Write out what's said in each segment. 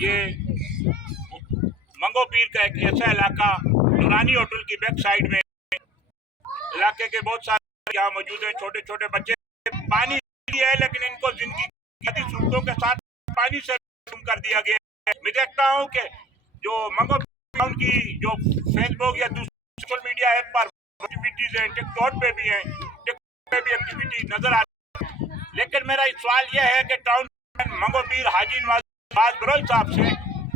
یہ منگو پیر کا ایک ایسا علاقہ نورانی ہوٹل کی بیک سائیڈ میں علاقے کے بہت سارے یہاں موجود ہیں. چھوٹے چھوٹے بچے پانی ہے لیکن ان کو زندگی کی صورتوں کے ساتھ پانی سے محروم کر دیا گیا ہے. میں دیکھتا ہوں کہ جو منگو ٹاؤن کی جو فیس بک یا دوسری سوشل میڈیا ایپ پر ایکٹیویٹیز ہیں, ٹک ٹاک پہ بھی ہیں, ٹک ٹاک پہ بھی ایکٹیویٹی نظر آتی ہے. لیکن میرا سوال یہ ہے کہ ٹاؤن منگو پیر حاجی نواز بروئی صاحب سے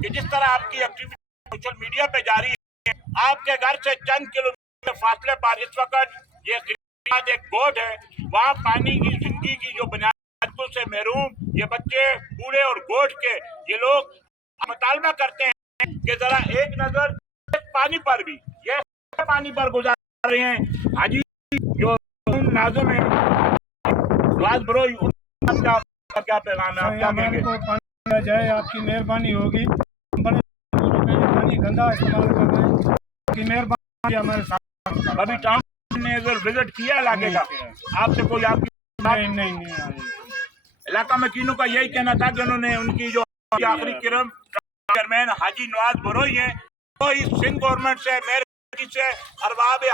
کہ جس طرح آپ کی ایکٹیویٹی سوشل میڈیا پہ جاری ہے, آپ کے گھر سے چند کلومیٹر فاصلے پر اس وقت یہ ایک گوٹ ہے, وہاں پانی کی زندگی کی جو بنیادوں سے محروم یہ بچے بوڑھے اور گوٹ کے یہ لوگ مطالبہ کرتے ہیں کہ ذرا ایک نظر پانی پر بھی یہ پانی پر گزار رہے ہیں. حاجی جو ناظم ہے نواز بروئی, کیا پیغام ہے, آپ کیا کہیں گے؟ جائے آپ کی مہربانی ہوگی, پانی گندا استعمال کر رہے ہیں, آپ کی مہربانی ہمارے ساتھ. ابھی ٹاؤن نے اگر وزٹ کیا علاقے کا, آپ سے کوئی آپ کی نہیں علاقہ مکینوں کا یہی کہنا تھا کہ انہوں نے ان کی جو آخری کرم چیئرمین حاجی نواز بروئی ہیں وہ اس سندھ گورنمنٹ سے مہربانی سے ارباب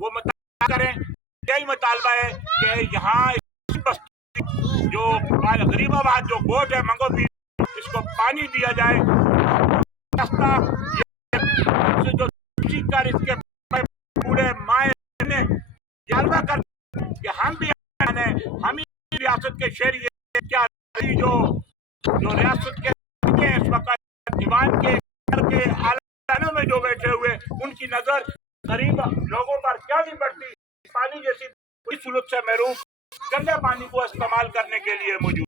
وہ مطالبہ کریں. یہی مطالبہ ہے کہ یہاں جو غریب آباد جو گوٹ ہے منگو پیر, اس کو پانی دیا جائے. جو کر اس کے پورے مائیں جالبہ کر کہ ہم بھی ہم ہی ریاست کے شہری ہیں. کیا جو ریاست کے اس وقت دیوان کے اعلیٰ میں جو بیٹھے ہوئے ان کی نظر غریب لوگوں پر کیا نہیں پڑتی؟ پانی جیسی سہولت سے محروم گندے پانی کو استعمال کرنے کے لیے موجود